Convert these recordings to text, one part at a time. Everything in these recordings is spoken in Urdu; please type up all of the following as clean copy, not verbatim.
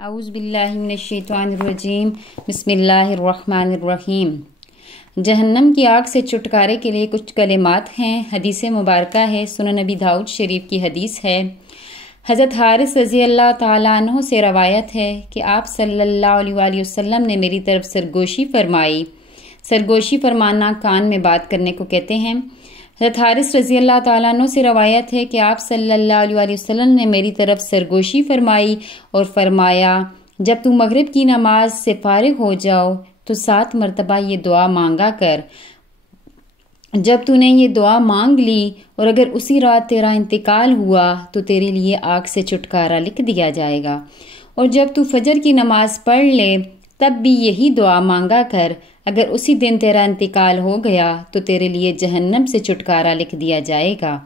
اعوذ باللہ من الشیطان الرجیم بسم اللہ الرحمن الرحیم۔ جہنم کی آگ سے چھٹکارے کے لیے کچھ کلمات ہیں۔ حدیث مبارکہ ہے، سنن نبی داؤد شریف کی حدیث ہے۔ حضرت حارث رضی اللہ تعالیٰ عنہ سے روایت ہے کہ آپ صلی اللہ علیہ وآلہ وسلم نے میری طرف سرگوشی فرمائی۔ سرگوشی فرمانا کان میں بات کرنے کو کہتے ہیں۔ حضرت حارث رضی اللہ تعالیٰ عنہ سے روایت ہے کہ آپ صلی اللہ علیہ وآلہ وسلم نے میری طرف سرگوشی فرمائی اور فرمایا، جب تو مغرب کی نماز سے فارغ ہو جاؤ تو 7 مرتبہ یہ دعا مانگا کر۔ جب تو نے یہ دعا مانگ لی اور اگر اسی رات تیرا انتقال ہوا تو تیرے لیے آگ سے چھٹکارا لکھ دیا جائے گا، اور جب تو فجر کی نماز پڑھ لے تب بھی یہی دعا مانگا کر، اگر اسی دن تیرا انتقال ہو گیا تو تیرے لیے جہنم سے چھٹکارا لکھ دیا جائے گا۔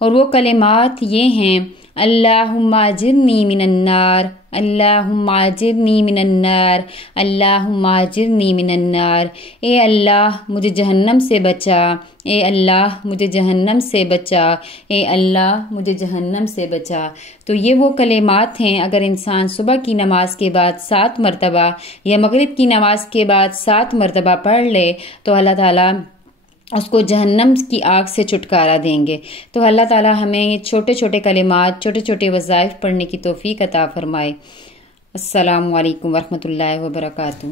اور وہ کلمات یہ ہیں: اللہم اجرنی من النار، اللہم اجرنی من النار، اللہم اجرنی من النار۔ اے اللہ مجھے جہنم سے بچا، اے اللہ مجھے جہنم سے بچا، اے اللہ مجھے جہنم سے بچا۔ تو یہ وہ کلمات ہیں، اگر انسان صبح کی نماز کے بعد 7 مرتبہ یا مغرب کی نماز کے بعد 7 مرتبہ پڑھ لے تو اللہ تعالیٰ اس کو جہنم کی آگ سے چھٹکارا دیں گے۔ تو اللہ تعالیٰ ہمیں یہ چھوٹے چھوٹے کلمات، چھوٹے چھوٹے وظائف پڑھنے کی توفیق عطا فرمائے۔ السلام علیکم ورحمۃ اللہ وبرکاتہ۔